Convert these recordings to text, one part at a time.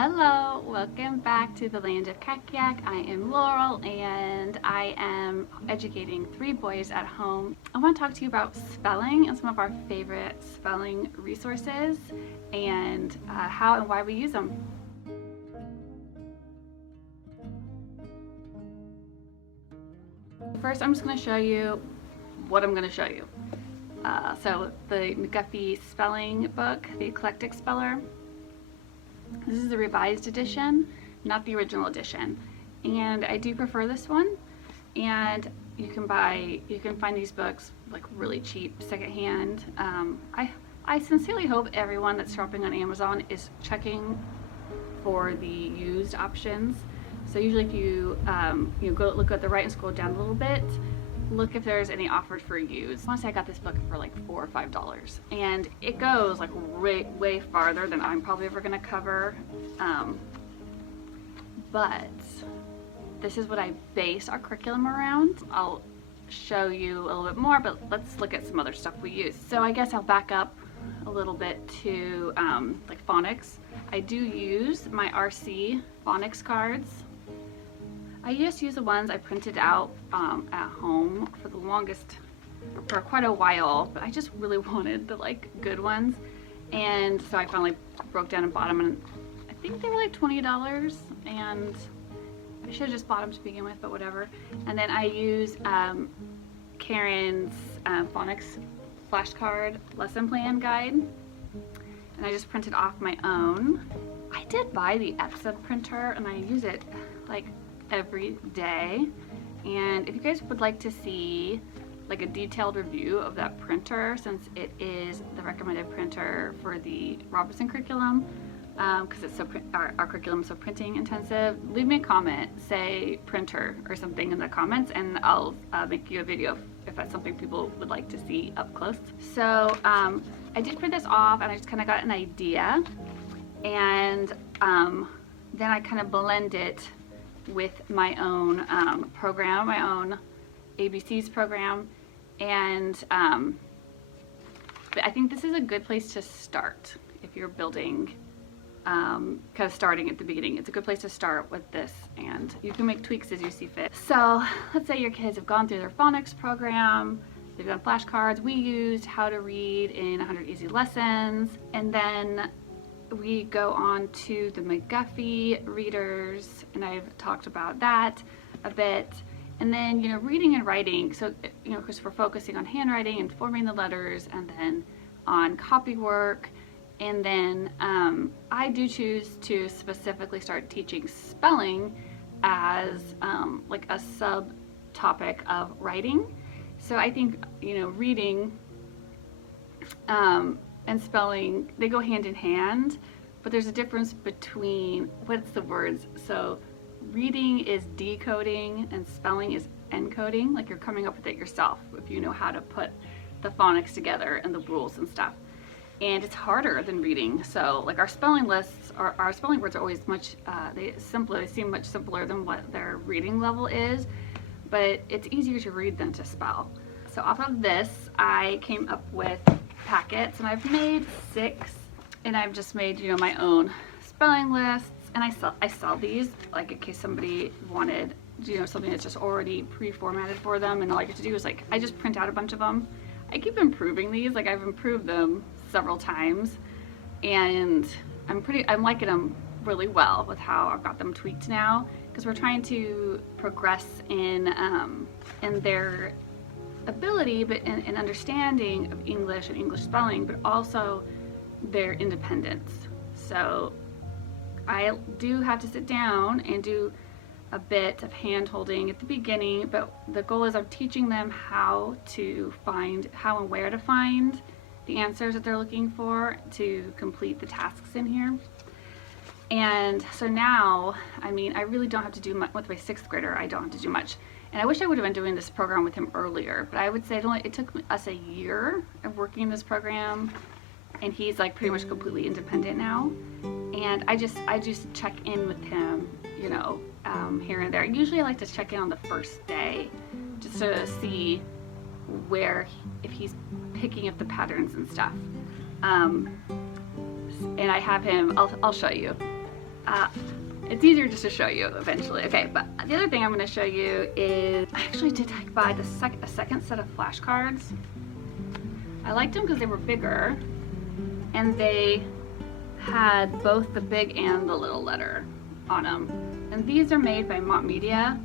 Hello, welcome back to the land of Kakiak. I am Laurel and I am educating 3 boys at home. I want to talk to you about spelling and some of our favorite spelling resources and how and why we use them. First, I'm just going to show you what I'm going to show you. So the McGuffey Spelling book, the Eclectic Speller. This is the revised edition, not the original edition, and I do prefer this one. And you can find these books like really cheap secondhand. I sincerely hope everyone that's shopping on Amazon is checking for the used options. So usually if you go look at the right and scroll down a little bit, look if there's any offered for used. I want to say I got this book for like $4 or $5, and it goes like way farther than I'm probably ever going to cover. But this is what I base our curriculum around. I'll show you a little bit more, but let's look at some other stuff we use. So I guess I'll back up a little bit to like phonics. I do use my RC phonics cards. I just use the ones I printed out at home for quite a while, but I just really wanted the good ones, and so I finally broke down and bought them, and I think they were like $20, and I should have just bought them to begin with, but whatever. And then I use Karen's phonics flashcard lesson plan guide, and I just printed off my own. I did buy the Epson printer, and I use it like every day, and if you guys would like to see like a detailed review of that printer, since it is the recommended printer for the Robinson curriculum, because it's our curriculum is so printing intensive, leave me a comment, say printer or something in the comments, and I'll make you a video if that's something people would like to see up close. So I did print this off, and I just kind of got an idea, and then I kind of blend it with my own program, my own ABCs program, and but I think this is a good place to start if you're building, kind of starting at the beginning. It's a good place to start with this, and you can make tweaks as you see fit. So let's say your kids have gone through their phonics program, they've done flashcards. We used How to Read in 100 Easy Lessons, and then we go on to the McGuffey readers, and I've talked about that a bit. And then, reading and writing. So, because we're focusing on handwriting and forming the letters, and then on copy work. And then I do choose to specifically start teaching spelling as like a subtopic of writing. So I think, reading and spelling, they go hand in hand, but there's a difference between, what's the words? So reading is decoding and spelling is encoding, like you're coming up with it yourself if you know how to put the phonics together and the rules and stuff. And it's harder than reading. So like our spelling lists, our spelling words are always much, they seem much simpler than what their reading level is, but it's easier to read than to spell. So off of this, I came up with packets, and I've made 6, and I've just made my own spelling lists, and I sell these like in case somebody wanted something that's just already pre-formatted for them, and all I get to do is I just print out a bunch of them. I keep improving these, I've improved them several times, and I'm liking them really well with how I've got them tweaked now, because we're trying to progress in their ability, but in understanding of English and English spelling, but also their independence. So I do have to sit down and do a bit of hand holding at the beginning, but the goal is I'm teaching them how and where to find the answers that they're looking for to complete the tasks in here. And so now, I really don't have to do much with my 6th grader. I don't have to do much. And I wish I would have been doing this program with him earlier, but I would say it took us a year of working this program, and he's pretty much completely independent now. And I just check in with him, here and there. Usually I like to check in on the first day just to see if he's picking up the patterns and stuff. And I have him, I'll show you. it's easier just to show you eventually. Okay, but the other thing I'm going to show you is I actually did buy a second set of flashcards. I liked them because they were bigger and they had both the big and the little letter on them. And these are made by Mont Media,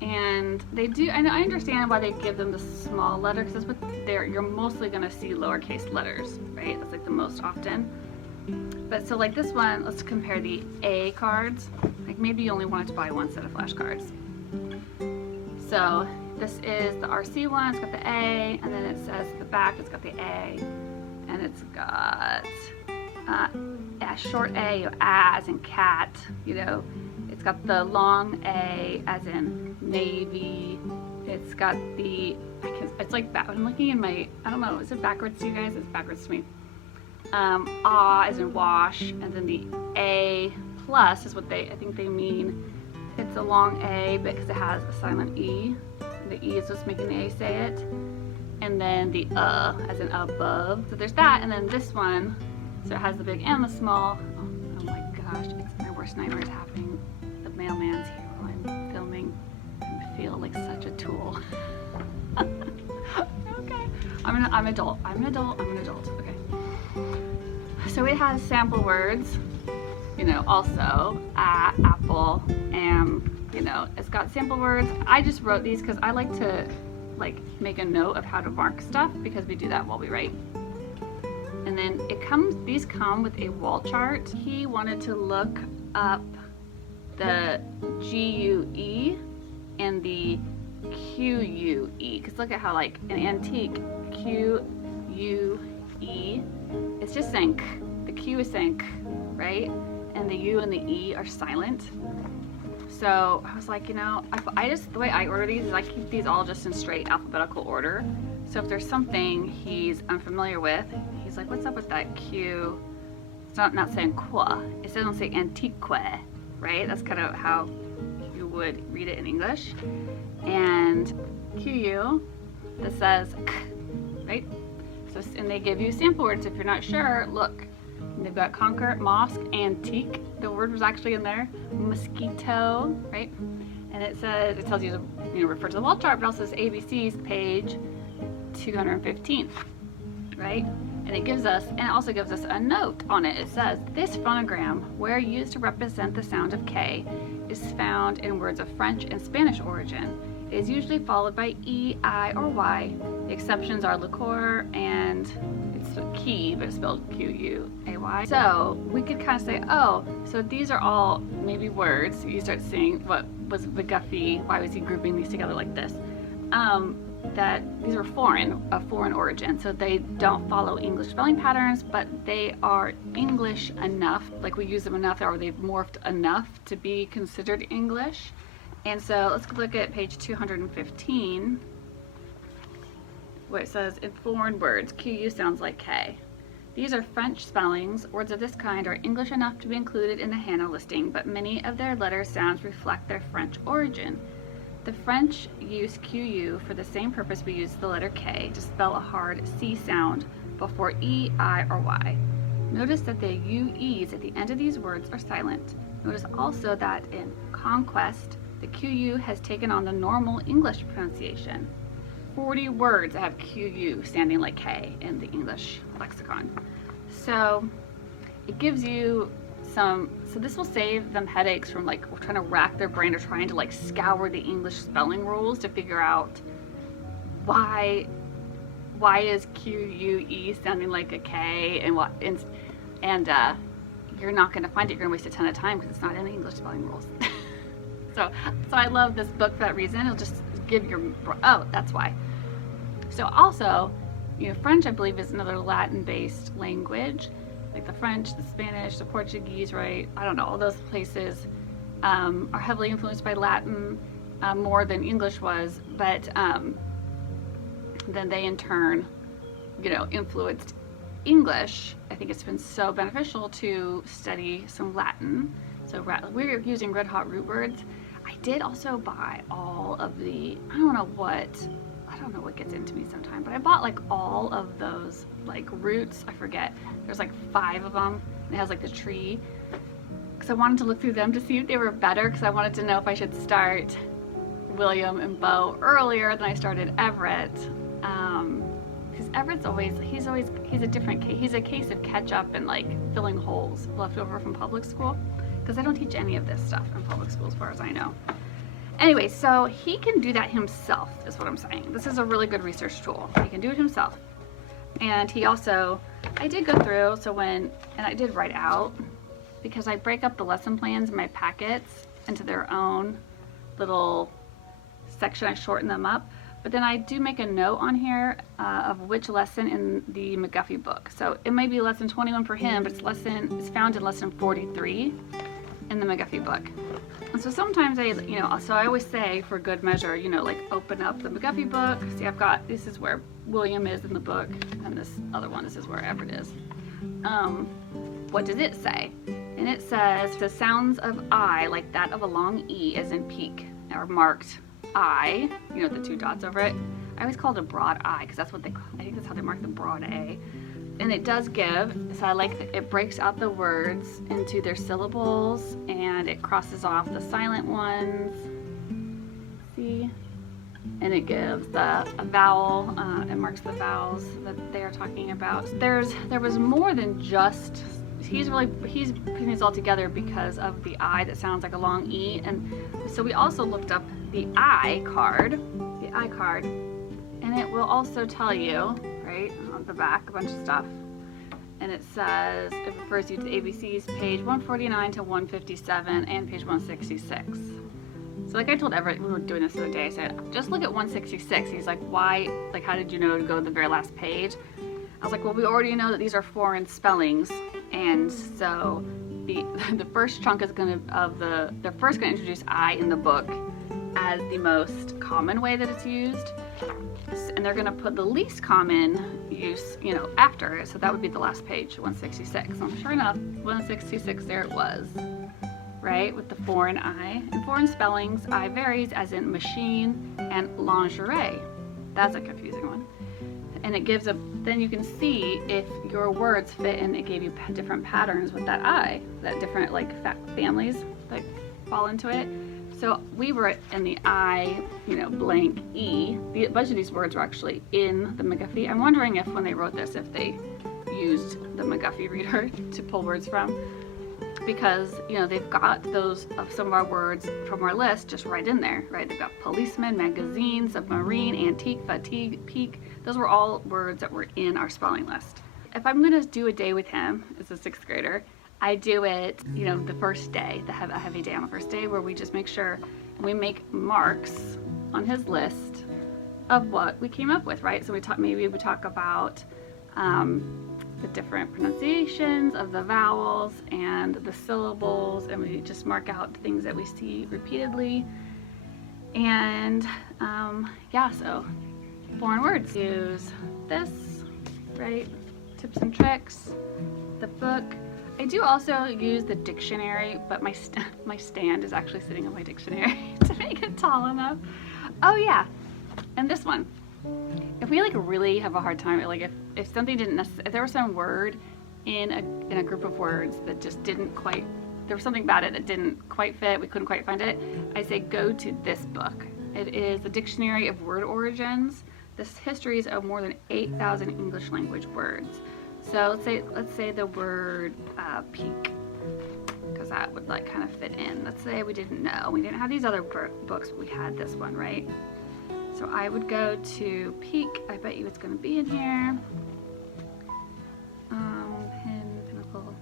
and they do, I understand why they give them the small letter, because that's what you're mostly going to see lowercase letters, right? That's like the most often. But so like this one, let's compare the A cards. Like maybe you only wanted to buy one set of flashcards. So this is the RC one, it's got the A, and then it says at the back it's got the A, and it's got a short A, you know, as in cat, you know. It's got the long A as in navy. It's got the, it's like, I'm looking in my, I don't know, is it backwards to you guys? It's backwards to me. As in wash, and then the A plus is what I think they mean. It's a long A because it has a silent E. The E is what's making the A say it. And then the as in above. So there's that, and then this one, so it has the big and the small. Oh my gosh, it's my worst nightmare is happening. The mailman's here while I'm filming. I feel like such a tool. Okay, I'm an adult. Okay. So it has sample words, you know, also apple, you know, it's got sample words. I just wrote these because I like to make a note of how to mark stuff, because we do that while we write. And then these come with a wall chart. He wanted to look up the GUE and the QUE, because look at how like an antique QUE, it's just saying K. The Q is saying K, right? And the U and the E are silent. So I was like, you know, the way I order these is I keep these all just in straight alphabetical order. So if there's something he's unfamiliar with, he's like, what's up with that Q? It's not saying qua. It doesn't say antique, right? That's kind of how you would read it in English. And QU, that says K, right? So, and they give you sample words if you're not sure. Look, and they've got conquer, mosque, antique. The word was actually in there. Mosquito, right? And it tells you to, you know, refer to the wall chart, but also says ABC's page 215, right? And it also gives us a note on it. It says, this phonogram, where used to represent the sound of K, is found in words of French and Spanish origin. It is usually followed by E, I, or Y. The exceptions are liqueur and it's key, but it's spelled Q-U-A-Y. So we could kind of say, oh, so these are all maybe words. You start seeing what was McGuffey, why was he grouping these together like this? That these are of foreign origin, so they don't follow English spelling patterns, but they are English enough, like we use them enough, or they've morphed enough to be considered English. And so let's look at page 215, where it says, in foreign words, QU sounds like K. These are French spellings. Words of this kind are English enough to be included in the Hannah listing, but many of their letter sounds reflect their French origin. The French use QU for the same purpose we use the letter K, to spell a hard C sound before E, I, or Y. Notice that the UEs at the end of these words are silent. Notice also that in conquest, the QU has taken on the normal English pronunciation. 40 words have QU standing like K in the English lexicon. So it gives you so this will save them headaches from like trying to rack their brain or trying to like scour the English spelling rules to figure out why is QUE sounding like a K, and you're not going to find it. You're going to waste a ton of time because it's not in the English spelling rules. So I love this book for that reason. It'll just give that's why. So also, you know, French I believe is another Latin-based language. Like the French, the Spanish, the Portuguese, right? I don't know, all those places are heavily influenced by Latin more than English was, but then they in turn, you know, influenced English. I think it's been so beneficial to study some Latin. So we're using red hot root words. I did also buy all of the, I don't know what gets into me sometimes, but I bought like all of those like roots. I forget. There's like 5 of them. And it has like the tree. because I wanted to look through them to see if they were better, because I wanted to know if I should start William and Beau earlier than I started Everett. Because Everett's he's a different case. He's a case of catch up and like filling holes left over from public school, because I don't teach any of this stuff in public school as far as I know. Anyway, so he can do that himself is what I'm saying. This is a really good research tool. He can do it himself. And he also, I did go through, and I did write out, because I break up the lesson plans in my packets into their own little section. I shorten them up. But then I do make a note on here of which lesson in the McGuffey book. So it may be lesson 21 for him, but it's found in lesson 43 in the McGuffey book. And so sometimes I always say, for good measure, like open up the McGuffey book. See, this is where William is in the book, and this other one, this is where Everett is. What does it say? And it says, the sounds of I, like that of a long E, as in peak, are marked I, the two dots over it. I always call it a broad I, because I think that's how they mark the broad A. And it does give, so I like that it breaks out the words into their syllables, and it crosses off the silent ones. See? And it gives a vowel, it marks the vowels that they are talking about. There was more than just, he's putting these all together because of the I that sounds like a long E. And so we also looked up the I card, and it will also tell you, right, on the back, a bunch of stuff. And it says, it refers you to ABC's page 149 to 157 and page 166. So like I told Everett, we were doing this the other day, I said, just look at 166. He's like, why, like how did you know to go to the very last page? I was like, well, we already know that these are foreign spellings, and so the first chunk is they're first gonna introduce I in the book as the most common way that it's used, and they're gonna put the least common use, after it. So that would be the last page, 166. And sure enough, 166, there it was, right, with the foreign I. In foreign spellings, I varies, as in machine and lingerie. That's a confusing one. And it gives then you can see if your words fit, and it gave you different patterns with that I, that different families that fall into it. So we were in the I, blank E. A bunch of these words were actually in the McGuffey. I'm wondering if when they wrote this, if they used the McGuffey reader to pull words from, because they've got those of some of our words from our list just right in there, right? They've got policeman, magazine, submarine, antique, fatigue, peak. Those were all words that were in our spelling list. If I'm gonna do a day with him as a 6th grader, I do it, the first day, a heavy day on the first day, where we just make sure we make marks on his list of what we came up with, right? So maybe we talk about the different pronunciations of the vowels and the syllables, and we just mark out things that we see repeatedly. And so foreign words, use this, right? Tips and tricks, the book. I do also use the dictionary, but my stand is actually sitting on my dictionary to make it tall enough. Oh yeah, and this one. If we really have a hard time, if something if there was some word in a group of words that just didn't quite, there was something about it that didn't quite fit, we couldn't quite find it, I say go to this book. It is the Dictionary of Word Origins. This histories of more than 8,000 English language words. So let's say the word peak, because that would kind of fit in. Let's say we didn't have these other books, but we had this one, right? So I would go to peak. I bet you it's going to be in here. Pinnacle.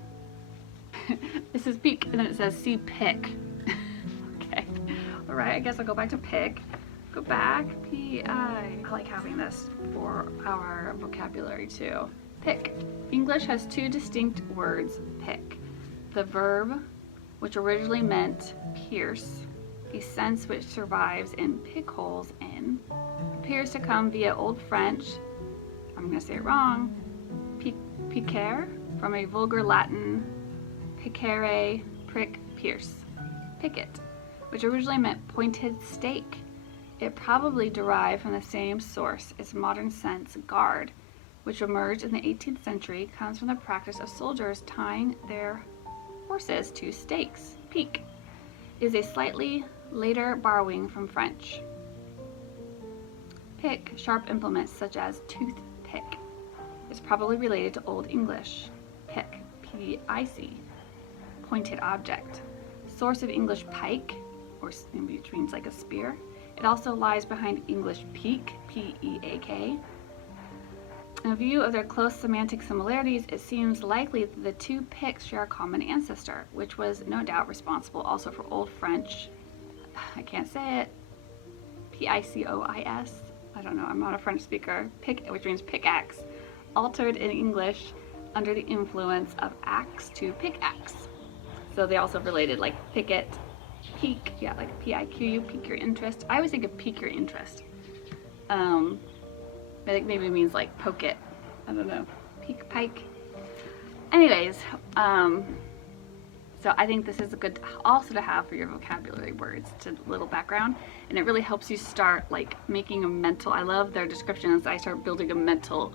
This is peak, and then it says see pick. Okay. All right. I guess I'll go back to pick. Go back. P-I. I like having this for our vocabulary too. Pick. English has two distinct words, pick. The verb, which originally meant pierce, a sense which survives in pick holes in, appears to come via Old French, I'm going to say it wrong, piquer, from a vulgar Latin picere, prick, pierce, picket, which originally meant pointed stake. It probably derived from the same source. Its modern sense, guard, which emerged in the 18th century, comes from the practice of soldiers tying their horses to stakes. Pique is a slightly later borrowing from French. Pick, sharp implements such as toothpick, is probably related to Old English. Pick, P-I-C, pointed object. Source of English pike, which means like a spear. It also lies behind English peak, P-E-A-K. In view of their close semantic similarities, it seems likely that the two picks share a common ancestor, which was no doubt responsible also for Old French, I can't say it, P-I-C-O-I-S, I don't know, I'm not a French speaker, pick, which means pickaxe, altered in English under the influence of axe to pickaxe. So they also related, like picket, pique, yeah, like P-I-Q-U, pique your interest. I always think of pique your interest. I think maybe it means like poke it. I don't know. Peak, pike. Anyways, so I think this is a good also to have for your vocabulary words, to little background, and it really helps you start like making a mental, I love their descriptions. I start building a mental,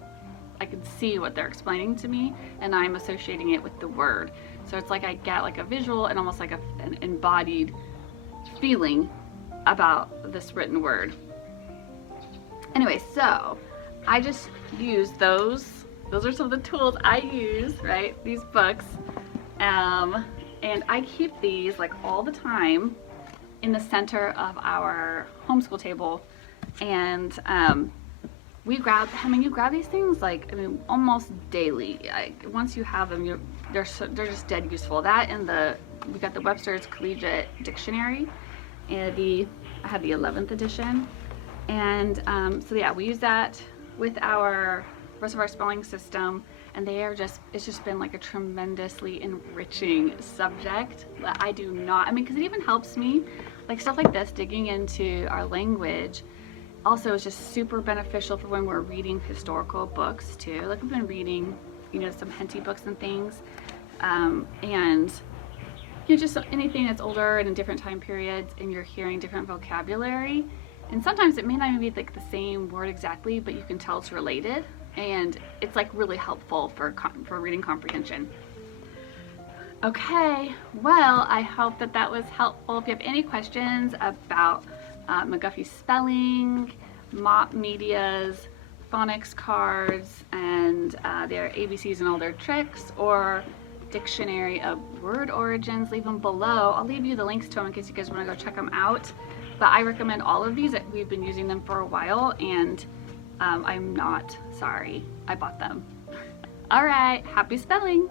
I can see what they're explaining to me and I'm associating it with the word. So it's like I get like a visual and almost like an embodied feeling about this written word. Anyway, so I just use those are some of the tools I use, right? These books. And I keep these like all the time in the center of our homeschool table. And you grab these things like, I mean, almost daily. Once you have them, they're just dead useful. That and we got the Webster's Collegiate Dictionary, and I have the 11th edition. And so yeah, we use that with the rest of our spelling system, and it's just been like a tremendously enriching subject that I do not, because it even helps me, like stuff like this, digging into our language, also is just super beneficial for when we're reading historical books too. Like we've been reading, some Henty books and things, and just anything that's older and in different time periods, and you're hearing different vocabulary. And sometimes it may not even be like the same word exactly, but you can tell it's related, and it's like really helpful for reading comprehension. Okay, well, I hope that was helpful. If you have any questions about McGuffey Spelling, Mop Media's Phonics cards, and their ABCs and all their tricks, or Dictionary of Word Origins, leave them below. I'll leave you the links to them in case you guys want to go check them out. But I recommend all of these. We've been using them for a while, and I'm not sorry I bought them. All right, happy spelling!